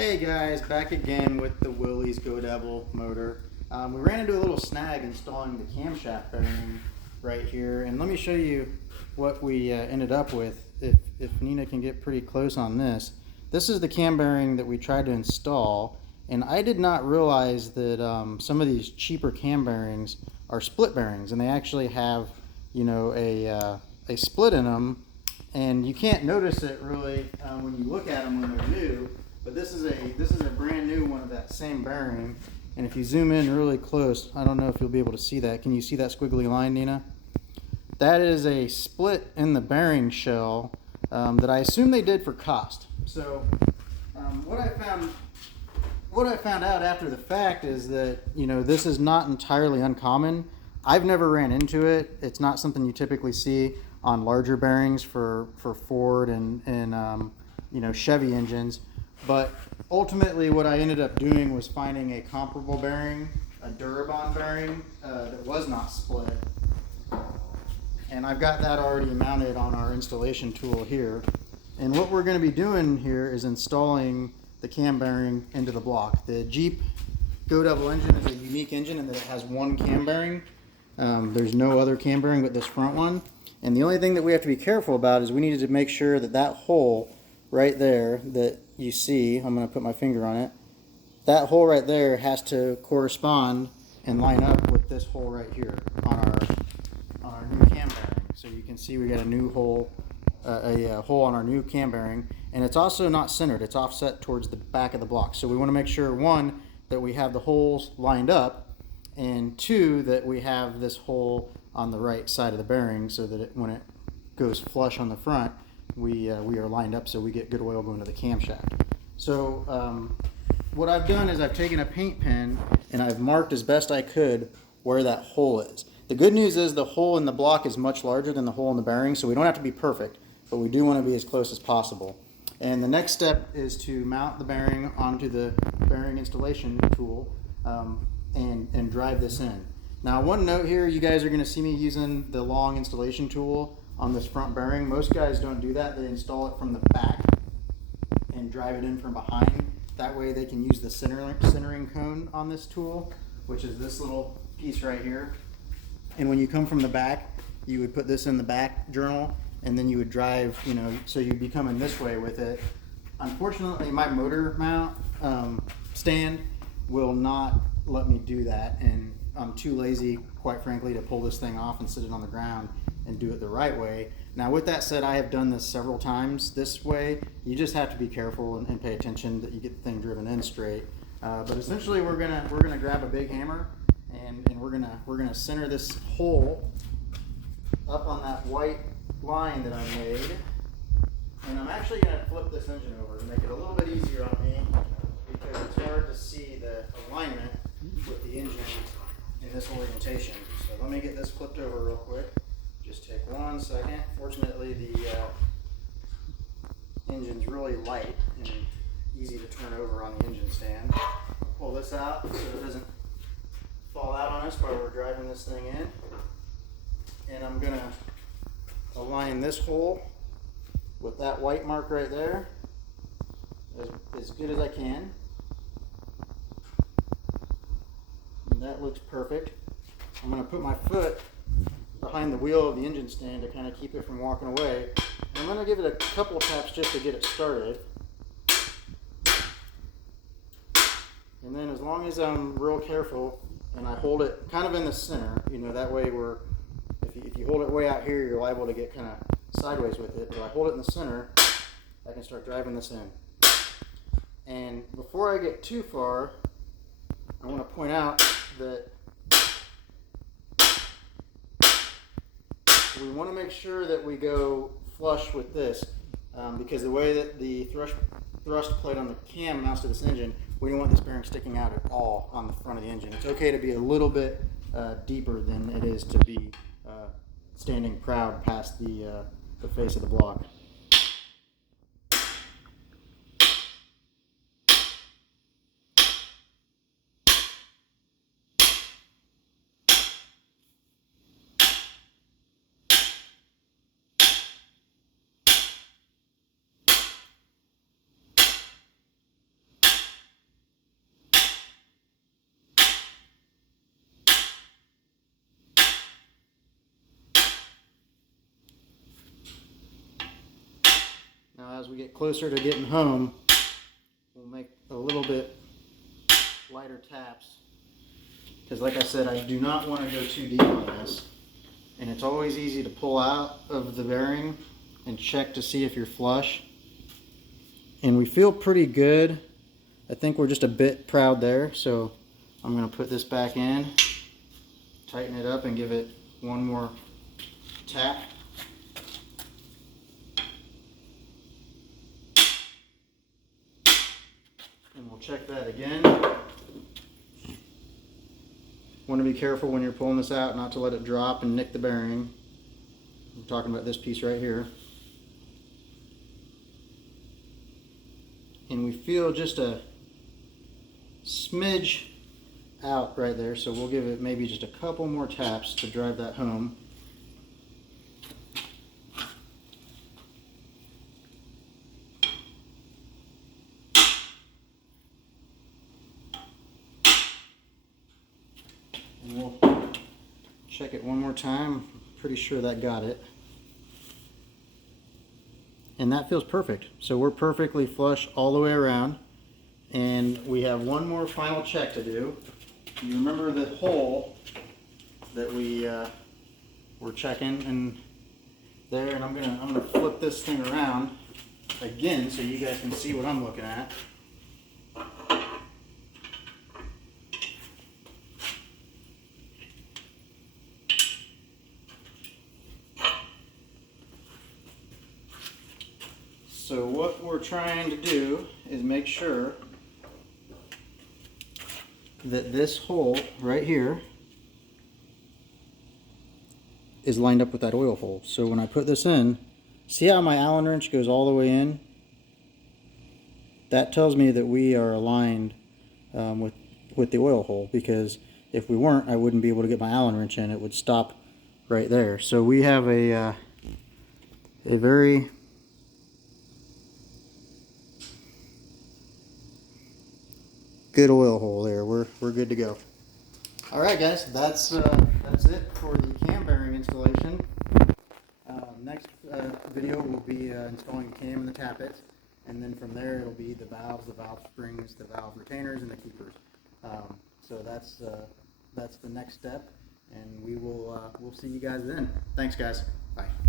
Hey guys, back again with the Willys Go Devil motor. We ran into a little snag installing the camshaft bearing right here, and let me show you what we ended up with. If Nina can get pretty close on this, this is the cam bearing that we tried to install, and I did not realize that some of these cheaper cam bearings are split bearings, and they actually have, you know, a split in them, and you can't notice it really when you look at them when they're new. But this is a brand new one of that same bearing, and if you zoom in really close, I don't know if you'll be able to see that. Can you see that squiggly line, Nina? That is a split in the bearing shell that I assume they did for cost. So what I found out after the fact is that, you know, this is not entirely uncommon. I've never ran into it. It's not something you typically see on larger bearings for Ford and you know, Chevy engines. But ultimately what I ended up doing was finding a comparable bearing, a Durabond bearing that was not split. And I've got that already mounted on our installation tool here. And what we're going to be doing here is installing the cam bearing into the block. The Jeep Go Devil engine is a unique engine in that it has one cam bearing. There's no other cam bearing but this front one. And the only thing that we have to be careful about is we needed to make sure that that hole right there that you see, I'm going to put my finger on it, that hole right there has to correspond and line up with this hole right here on our new cam bearing. So you can see we got a new hole, a hole on our new cam bearing, and it's also not centered, it's offset towards the back of the block. So we want to make sure, one, that we have the holes lined up, and two, that we have this hole on the right side of the bearing so that when it goes flush on the front, we are lined up so we get good oil going to the camshaft. So what I've done is I've taken a paint pen and I've marked as best I could where that hole is. The good news is the hole in the block is much larger than the hole in the bearing, so we don't have to be perfect, but we do want to be as close as possible. And the next step is to mount the bearing onto the bearing installation tool and drive this in. Now, one note here, you guys are going to see me using the long installation tool on this front bearing. Most guys don't do that. They install it from the back and drive it in from behind. That way they can use the centering cone on this tool, which is this little piece right here. And when you come from the back, you would put this in the back journal, and then you would drive, you know, so you'd be coming this way with it. Unfortunately, my motor mount stand will not let me do that, and I'm too lazy, quite frankly, to pull this thing off and sit it on the ground and do it the right way. Now, with that said, I have done this several times this way. You just have to be careful and pay attention that you get the thing driven in straight. But essentially, we're gonna grab a big hammer and we're gonna center this hole up on that white line that I made. And I'm actually gonna flip this engine over to make it a little bit easier on me because it's hard to see the alignment with the engine in this orientation. So let me get this flipped over real quick. Just take 1 second. Fortunately, the engine's really light and easy to turn over on the engine stand. Pull this out so it doesn't fall out on us while we're driving this thing in. And I'm gonna align this hole with that white mark right there as good as I can. And that looks perfect. I'm gonna put my foot behind the wheel of the engine stand to kind of keep it from walking away. I'm going to give it a couple of taps just to get it started. And then as long as I'm real careful and I hold it kind of in the center, you know, that way if you hold it way out here, you're liable to get kind of sideways with it. But if I hold it in the center, I can start driving this in. And before I get too far, I want to point out that we want to make sure that we go flush with this because the way that the thrust plate on the cam mounts to this engine, we don't want this bearing sticking out at all on the front of the engine. It's okay to be a little bit deeper than it is to be standing proud past the face of the block. as we get closer to getting home, we'll make a little bit lighter taps. Because like I said, I do not want to go too deep on this. And it's always easy to pull out of the bearing and check to see if you're flush. And we feel pretty good. I think we're just a bit proud there. So I'm going to put this back in, tighten it up, and give it one more tap. And we'll check that again. Want to be careful when you're pulling this out not to let it drop and nick the bearing. I'm talking about this piece right here. And we feel just a smidge out right there, so we'll give it maybe just a couple more taps to drive that home. And we'll check it one more time. Pretty sure that got it. And that feels perfect. So we're perfectly flush all the way around. And we have one more final check to do. You remember the hole that we were checking in there, and I'm gonna flip this thing around again so you guys can see what I'm looking at. So what we're trying to do is make sure that this hole right here is lined up with that oil hole. So when I put this in, see how my Allen wrench goes all the way in? That tells me that we are aligned with the oil hole, because if we weren't, I wouldn't be able to get my Allen wrench in. It would stop right there. So we have a very good oil hole there. We're good to go. All right, guys, that's it for the cam bearing installation. Next video will be installing the cam and the tappet, and then from there it'll be the valves, the valve springs, the valve retainers, and the keepers. So that's the next step, and we'll see you guys then. Thanks, guys. Bye.